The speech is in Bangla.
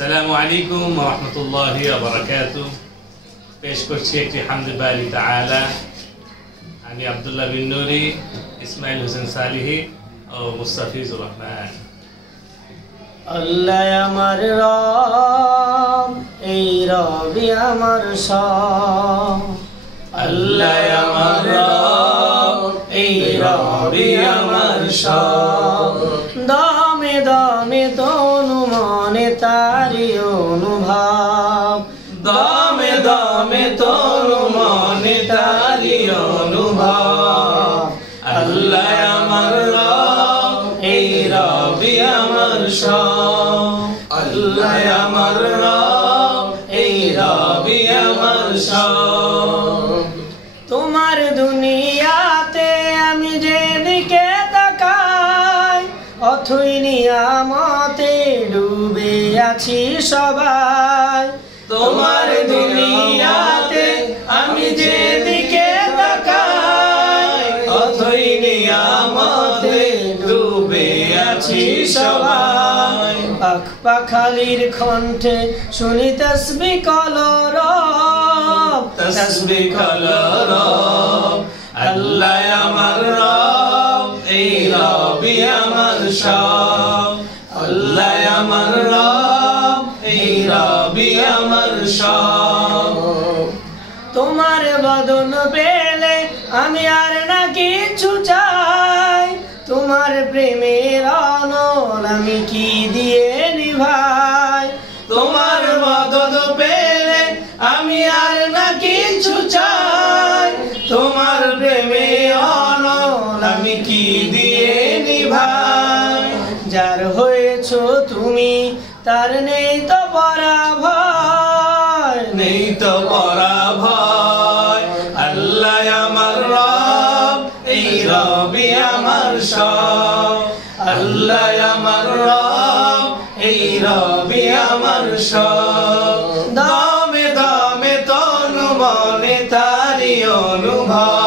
আসসালামু আলাইকুম ওয়া রাহমাতুল্লাহি ওয়া বারাকাতুহু। পেশ করছি একটি হামদে বারি তাআলা। আমি আব্দুল্লাহ বিন নুরি, ইসমাইল হোসেন সালিহি ও মুস্তাফিজুর রহমান। আল্লাহ আমার রব, এই রবি আমার সব। আল্লাহ আমার রব, এই রবি আমার সব। দমে দমে তনু মনে তারি অনুভব, দমে দমে তনু মনে তারি অনুভব। আল্লাহ আমার রব, এই রবি আমার সব। আল্লাহ আমার রব, এই রবি আমার সব। তোমার দুনিয়াতে আমি যেদিকে তাকাই, অথই নিয়ামতে ডুবে আছি সবাই। তোমার দুনিয়াতে আমি যেদিকে তাকাই, অথই নিয়ামতে ডুবে আছি সবাই। পাখ পাখালির কণ্ঠে শুনি তসবিহ কলরব, তসবিহ কলরব। আল্লাহ আমার রব, এই রবি আমার সব। আল্লাহ আমার রব, এই রবি আমার সব। তোমার বদন পেলে আমি আর না কিছু চাই, তোমার প্রেমের অনল আমি কি দিয়ে নিভাই। তোমার মদদ পেলে আমি আর না কিছু চাই, তোমার প্রেমে অনল আমি কি দিয়ে নিভাই। যার হয়েছো তুমি তার নেই তো পরাভয়, নেই তো পরাভয়। আল্লাহ আমার রব, এই রবি আমার সব। আল্লাহ আমার রব, এই রবি আমার সব। দমে দমে তনু মনে তারি অনুভব।